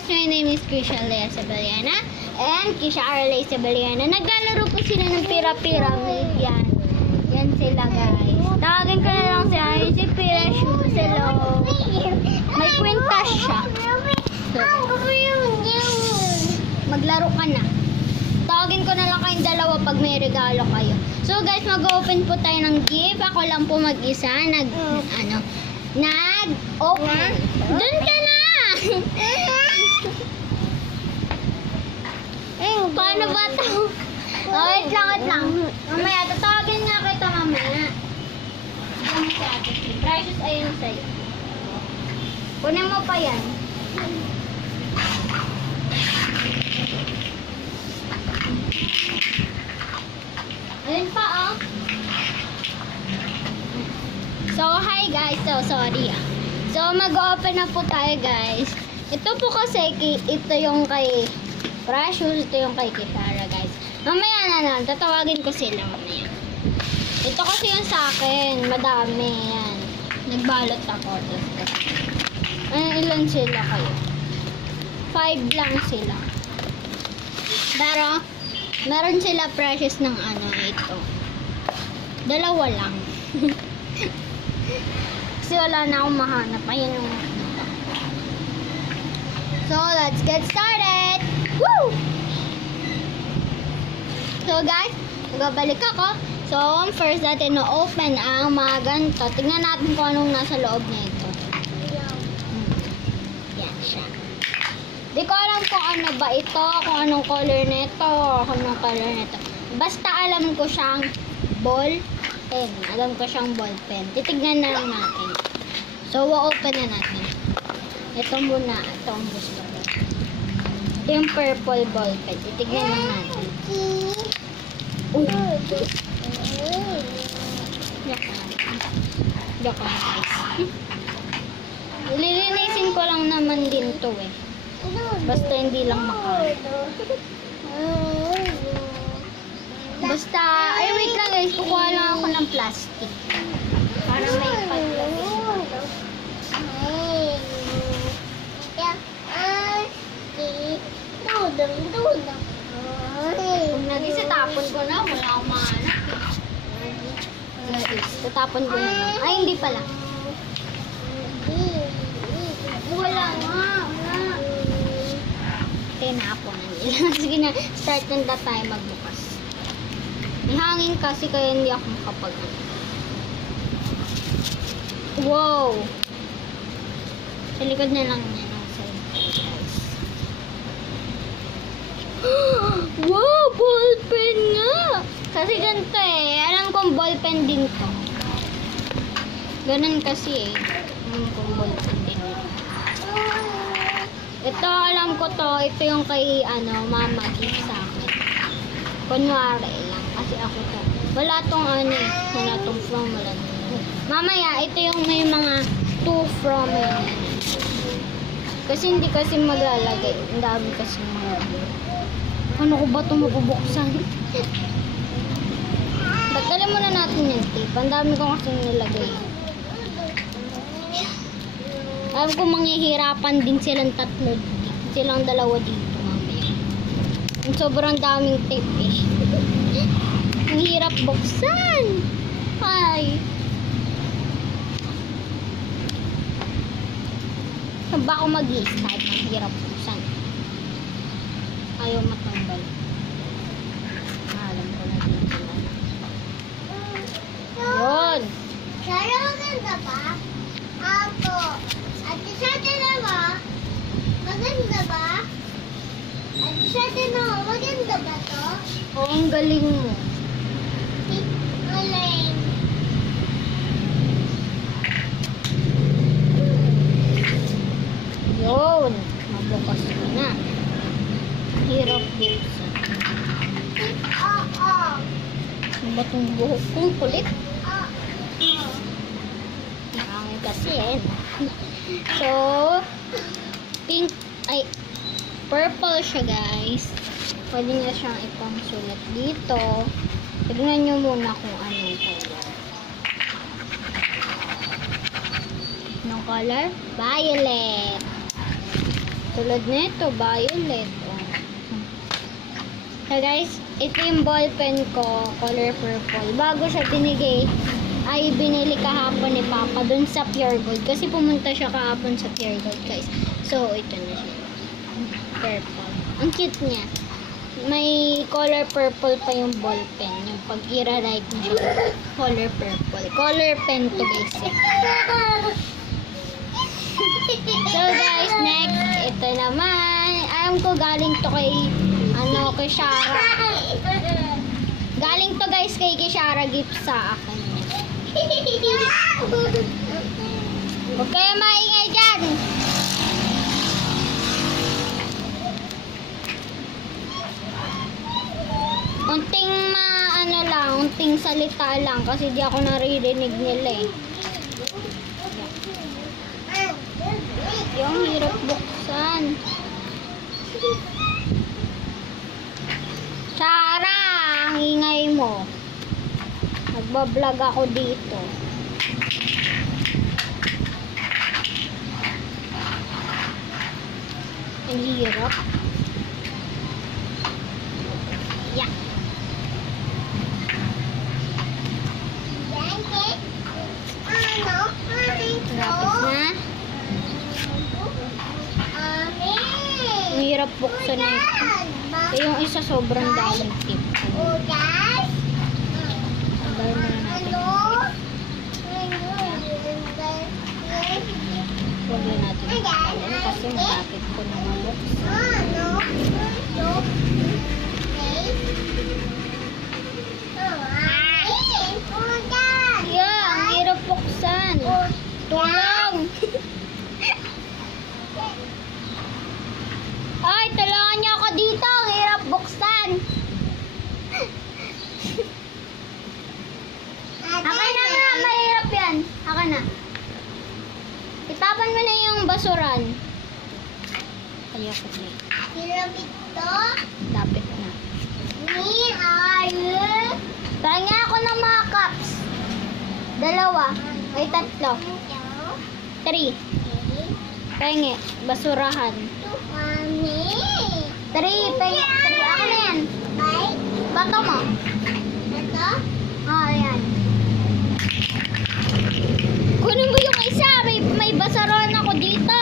guys, my name is Kisha Lea Sabaliana and Kisha Arley Sabaliana. Naglalaro po sila ng pira-pyramid. Yan sila guys. Tawagin ko na lang siya. Si Pira Shoes. Hello. May kwintas siya. So, maglaro ka na. Tawagin ko na lang kayong dalawa pag may regalo kayo. So guys, mag-open po tayo ng gift. Ako lang po mag-isa. Nag-open. Doon ka na! Paano ba ito? Oh, wait lang. Mamaya, tatawagin nga kita mamaya. Diyan mo si Ate P. Precious, ayun sa'yo. Kunin mo pa yan. Ayun pa, oh. So, hi guys. So, sorry ah. So, mag-open na po tayo guys. Ito po kasi, ito yung kay Precious, ito yung kay Kishara guys. Mamaya na lang, tatawagin ko sila mamaya. Ito kasi yung sa akin, madami yan. Nagbalot ako. Ilan sila kayo? 5 lang sila. Pero, meron sila Precious ng ito. 2 lang. Kasi wala na akong mahanap. Ayun yung So, let's get started! Woo! So, guys, magbabalik ako. So, first natin na-open ang mga ganito. Tingnan natin kung anong nasa loob na ito. Yan siya. Di ko alam kung ano ba ito, kung anong color nito, Basta alam ko siyang ball pen. Titignan na lang natin. So, open na natin. Ito muna. Ito ang gusto ko. Ito yung purple ball pen. Titignan lang natin. Joke lang guys. Lilinisin ko lang naman din to eh. Basta hindi lang Basta, ay wait lang guys. Kukuha lang ako ng plastic. Para may paglalagay. Kung nag-isa, tapon ko na. Wala akong mahanap. Tatapon ko na lang. Ay, hindi pala. Wala nga. Tinapon na nila. Sige na, start na tayo magbukas. May hangin kasi kaya hindi ako makapag. Wow! Sa likod na lang niya. Wow! Ballpen nga! Kasi ganito eh. Alam kong ballpen din to. Ganun kasi eh. Alam kong ballpen din. Ito, alam ko to. Ito yung kay, mama gift sa akin. Kunwari lang. Kasi ako to. Wala tong wala tong from, wala tong. Mamaya, ito yung may mga 2 from Kasi hindi kasi maglalagay. Ang dami kasi mga. Ano ko ba ito mabubuksan? Dagdagan muna natin yung tape. Ang dami ko kasi nilagay. Alam ko manghihirapan din silang 3. Silang 2 dito mamaya. Sobrang daming tape eh. Ang hirap buksan. Ay. Saan ba ako mag-i-start? Ang hirap buksan. Ayaw matambal. Alam ko na dito lang. Yun. Sara, maganda ba? Apo. Ate Sate na ba? Maganda ba? Ate Sate na ba? Maganda ba to? Oo, ang galing mo. Galing. Yun. Mabukas ko na. Hirap buksan. Oo. Ano ba itong buhok kong kulit? Oo. Nakangin kasi eh. So, pink, ay, purple siya guys. Pwede na siyang ipang-sulat dito. Tignan nyo muna kung anong color. Anong color? Violet. Tulad nito, violet. Oh. So guys, ito yung ballpen ko, color purple. Bago siya binigay, ay binili kahapon ni Papa dun sa Pure Gold. Kasi pumunta siya kahapon sa Pure Gold, guys. So, ito na siya. Purple. Ang cute niya. May color purple pa yung ballpen. Yung pag i-write mo siya, color purple. Color pen to, guys. So, guys, next, ito naman. Alam ko galing to kay, kay Shara. Galing to, guys, kay Shara, gift sa akin. Huwag kayo maingay dyan. Unting unting salita lang kasi di ako naririnig nila eh. Yung hirap buksan. Shara, ang ingay mo. Nagbablog ako dito. Ang hirap. Yeah. Lapis na. Ang hirap buksan na ito. Yung isa sobrang daming tip. Sabay mo na natin. Huwag na natin ipagpalan kasi malapit ko na mabuksan. Yeah, ang hirap buksan. Tulong! Ay, tulungan niyo ako dito. Ang hirap buksan. Akin na nga, mahirap yan. Akin na. Itapan mo na yung basuran. Ayoko na. Hirap ito. Lapit na. Me, are you? Tanya ako ng mga cups. 2. Ay, 3. 3. Penge, basurahan. 3, penge. 3. Ako na yan. Bato mo. Ito? Ayan. Kunin mo yung isa. May basaran ako dito.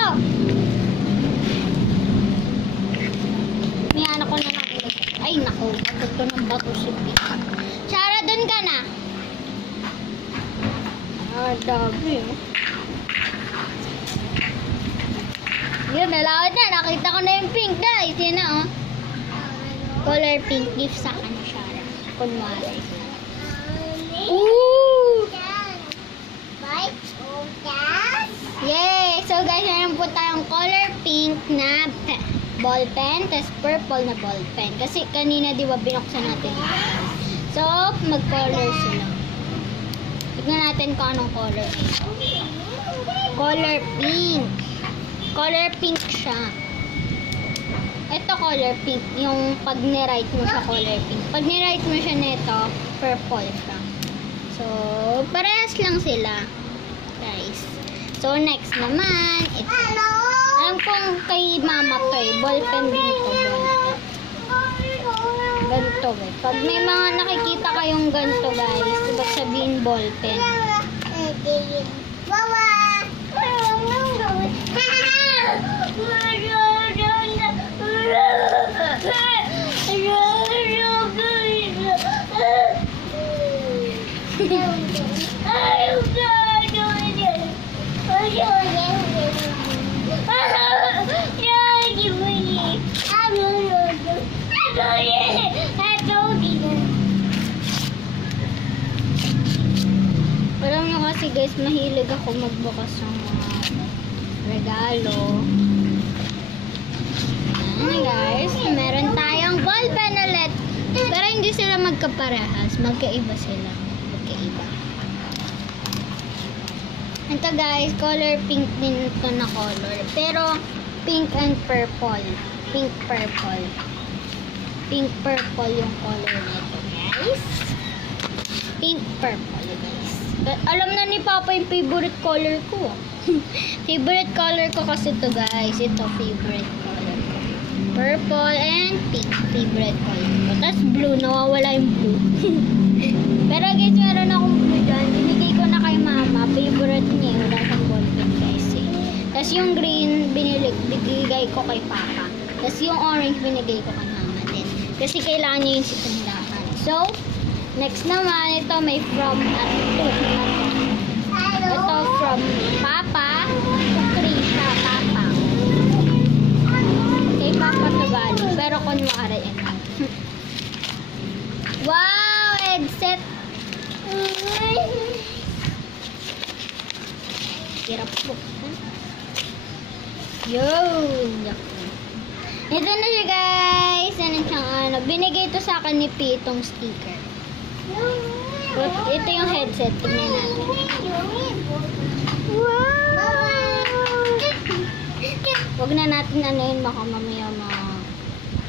May anak ko na nakulit. Ay, naku. Bato ng bato si Pika. Shara, dun ka na. Dami. Yun, nalawad na. Nakita ko na yung pink, guys. Yan na, oh. Color pink. Gift sa akin, Shara. Kunwari. Ooh! Yay! So, guys, meron po tayong color pink na ball pen, tapos purple na ball pen. Kasi kanina, di ba, binuksan natin. So, mag-color sila. Tignan natin kung anong color. Color pink. Color pink siya. Ito color pink. Yung pag ni-write mo siya color pink. Pag ni-write mo siya nito, purple siya. So, parehas lang sila. Guys. So, next naman. Ito. Alam kong kay mama to eh. Ball pen din to. Ganito eh. Pag may mga nakikita kayong ganito guys, ibig sabihin ball pen. Alam nyo kasi guys, mahilig ako magbukas ng mga regalo. Ayan guys, meron tayong ball pen ulit. Pero hindi sila magkaparehas, magkaiba sila. Magkaiba. Ito guys, color pink din ito na color. Pero pink and purple. Pink purple. Pink purple yung color nito guys. Pink purple guys. Alam na ni Papa yung favorite color ko. Favorite color ko kasi to guys. Ito, favorite color ko. Purple and pink. Favorite color ko. Tapos blue. Nawawala yung blue. Pero guys, meron akong blue dyan. Binigay ko na kay mama. Favorite niya. Wala siyang ballpen guys eh. Tapos yung green, binigay ko kay papa. Tapos yung orange, binigay ko kay mama din. Kasi kailangan niya yung sitindahan. So, next naman, ito may from at to. Ito from Papa to Krisha, Papa. Kay Papa to galing. Pero kunwari yan. Wow! Headset! Hirap po. Yun! Ito na siya guys! Ano siyang ano? Binigay ito sa akin ni P itong sticker. Ito yung headset. Tingnan natin. Wow! Huwag na natin ano yun. Baka mamaya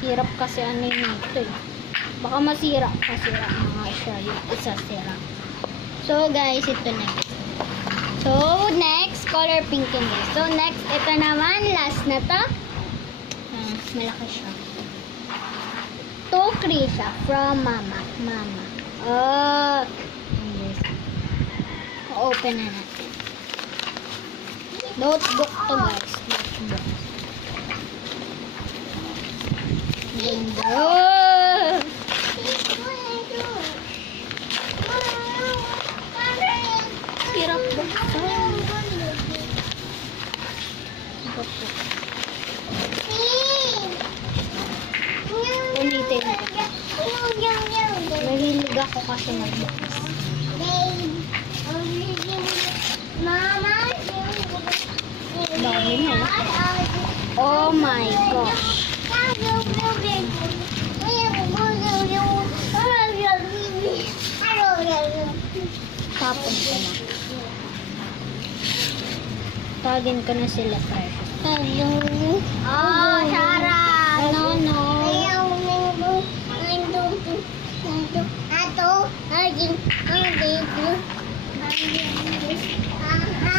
hirap kasi ano yun ito eh. Baka masira. Masira mga siya. Yung isa sira. So guys, ito na. So next, color pink yun guys. So next, ito naman. Last na to. Malaki siya. To Krisha from Mama. Mama. Oh. Yes. Open na natin. Notebook to guys. Notebook. Ganda. Hirap buksan. Ulitin ko. Mahilig ako kasi magbukas. Dami na. Oh my gosh. Tapon ko na. Tagin ko na sila precious. Oh, Sarah! No, no.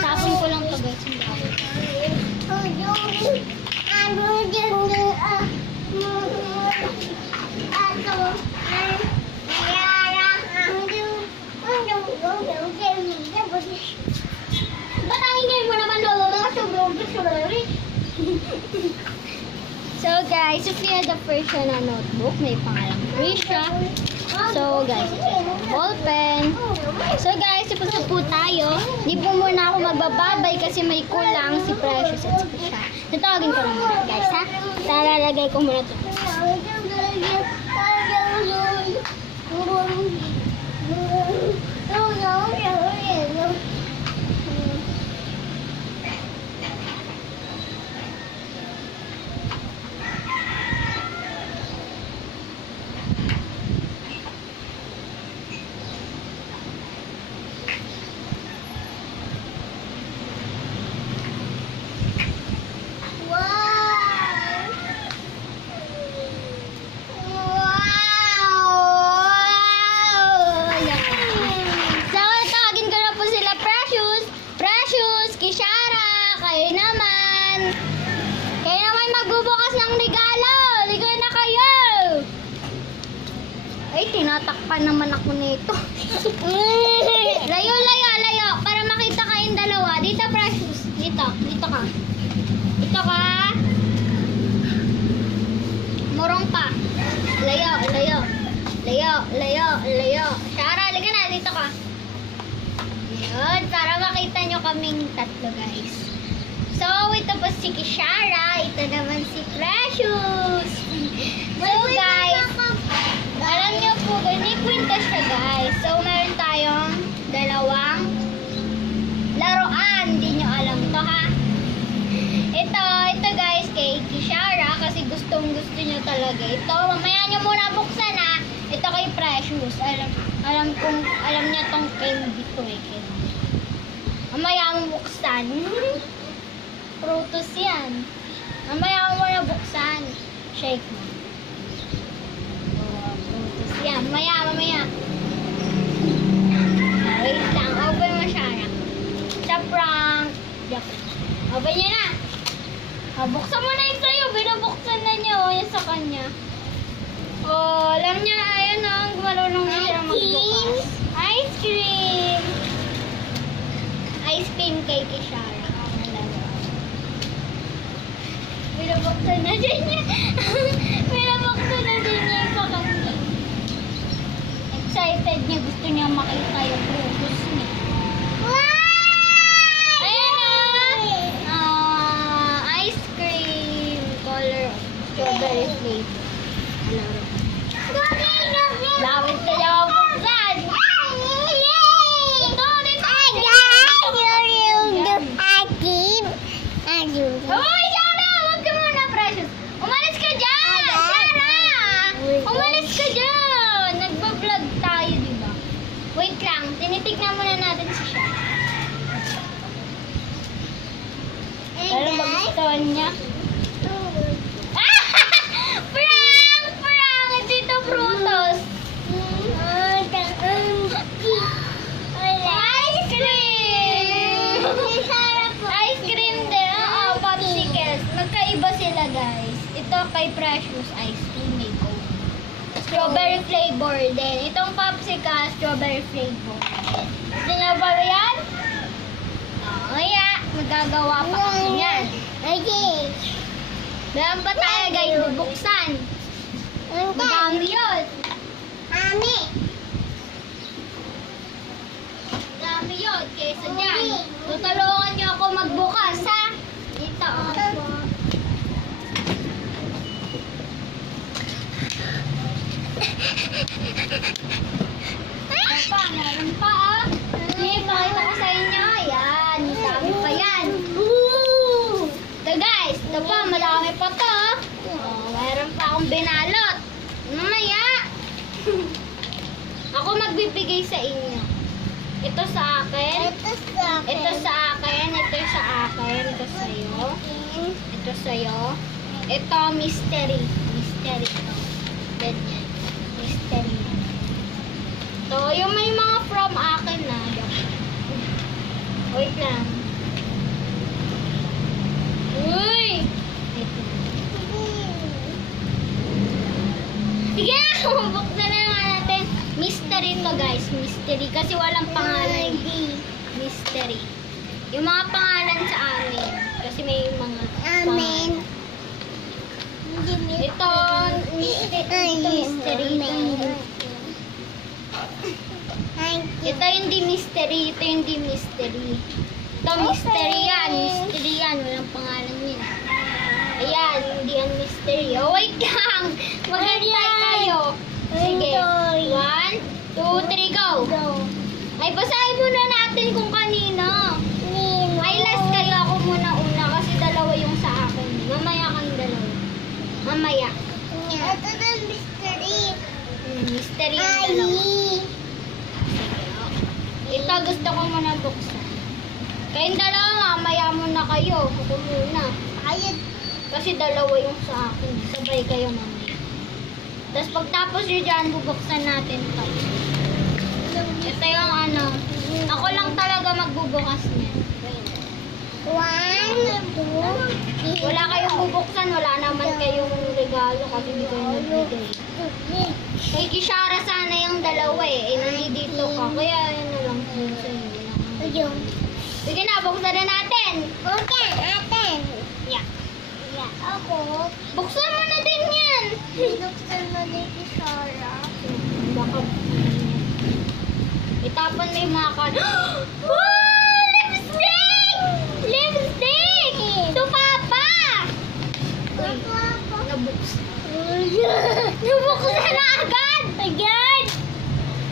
Tapon ko lang to guys. Ba't ang ingay mo naman So guys, if you had the first na notebook, may pangalang Krisha. So guys, ball pen. So guys, tapos na po tayo. Hindi po muna ako magbababay kasi may kulang si Precious at si Krisha. Tatawagin ko lang muna guys ha. Talalagay ko muna ito. Tinatakpan naman ako nito. Layo, layo, layo. Para makita kayong dalawa. Dito, Precious. Dito. Dito ka. Dito ka. Murong pa. Layo, layo. Layo, layo, layo. Shara, liga na. Dito ka. Yun. Para makita nyo kaming tatlo, guys. So, ito po si Kishara. Ito naman si Precious. So, guys. Alam nyo po, kwenta siya guys. So, meron tayong dalawang laruan. Hindi nyo alam to ha. Ito guys, kay Kishara. Kasi gustong gusto nyo talaga. Ito, mamaya nyo muna buksan ha. Ito kay Precious. Alam niya tong candy to eh. Mamaya mo buksan. Frutos yan. Mamaya mo muna buksan. Shake mo. Yan, mamaya. Wait lang, open mo siya. Sa prank. kay Kishara. Pinabuksan na din niya. Pinabuksan na din niya yung pakangin. Excited niya. Gusto niya makita yung prutos niya. Ayan ice cream color strawberry flavor. Lapit ka niya mabuksan. Hoy, Shara! Huwag ka muna, precious. Umalis ka dyan! Shara! Umalis ka dyan! Nagbablog tayo, di ba? Wait lang. Tinitignan muna natin si Shara. Pero magustuhan niya. Prank! Prank! Dito, Brutos. Ice cream! Ice cream din. Oo, popsicles. Magkaiba sila, guys. Ito kay Precious Ice Cream may Coke. Strawberry flavor din. Itong popsicle, strawberry flavor. Gusto niyo ba yan? Oo, yeah. Magagawa pa kami yan. Meron pa tayo, guys, bubuksan. Madami yun. Madami yun. Kesa dyan. Tutulungan niyo ako magbukas, ha? Dito. Meron pa, ah. Sige, pakita ko sa inyo. Ayan, dami pa yan. Ito, guys. Ito pa, malaki pa to. Meron pa akong binalot. Mamaya. Ako magbibigay sa inyo. Ito sa akin. Ito sa akin. Ito sa akin. Ito sa'yo. Ito sa'yo. Ito, mystery. Mystery to. Ganyan. Mystery. Ito, yung may mga from akin na. Wait lang. Uy! Ito. Sige na! Buksan na nga natin. Mystery to, guys. Mystery. Kasi walang pangalan. Mystery. Yung mga pangalan sa amin. Kasi may mga pangalan. Ito, mystery. Ito yung di mystery. Ito yung di mystery. Ito mystery yan. Mystery yan. Walang pangalan yun. Ayan, hindi yan mystery. Oh, wait lang. Mag-antay kayo. Sige. 1, 2, 3, go. Ay, basahin muna natin kung kanino. Ay, last kayo. Ako muna una kasi dalawa yung sa akin. Mamaya kang dalawa. Mamaya. Ito na mystery. Mystery yung dalawa. Ito gusto ko muna buksan. Kayong dalawa, mamaya muna kayo. Ako muna. Kasi dalawa yung sa akin. Sabay kayo mamaya. Tapos pagtapos nyo dyan, bubuksan natin ito. Ito yung ano. Ako lang talaga magbubukas niya. 1, 2, Wala kayong bubuksan. Wala naman kayong regalo kasi hindi kayo nagbigay. Kay Kishara sana yung dalawa eh. Nandito ka. Kaya yun na lang po sa inyo. Sige na, buksan na natin. Yeah. Ako, Buksan mo na din yan. binuksan na ni Kishara. Baka itapon mo yung mga kan. Oh! Lipstick! Lipstick! Ito, Papa! Nabuksan. Nabuksan na agad! Agad!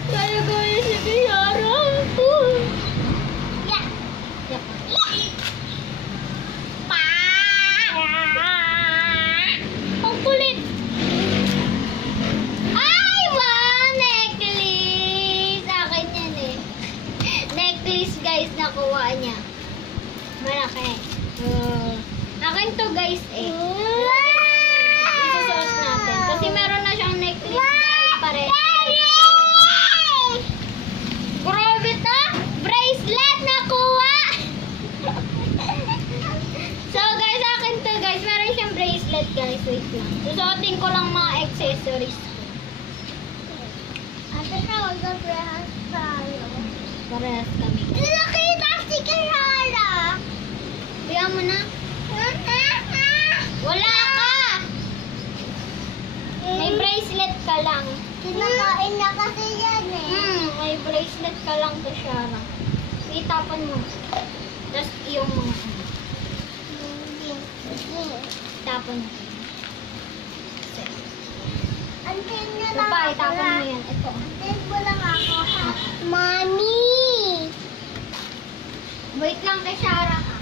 Kaya ko yun si Kishara. Yeah. Ang kulit! Ay, wow! Necklace! Akin yan eh. Necklace, guys, nakuha niya. Malaki. Akin to, guys, eh. Isusuot natin. Kasi meron na siyang necklace, guys. Pares. Grabe to! Bracelet nakuha! So, guys, akin to, guys. Meron siyang bracelet, guys. Wait lang. Susuotin ko lang mga accessories ko. Ate ka, magkaprehas tayo. Parehas kami. Hindi nakita si Kashara. Tingnan mo na. Wala ka! May bracelet ka lang. Kinakain na kasi yan eh. May bracelet ka lang, Tashara. Itapon mo. Tapos yung mga tapon mo. Antin na Ito lang pa, ako. itapon mo yan. Ito. Antin mo lang ako ha. Mami! Wait lang, Tashara.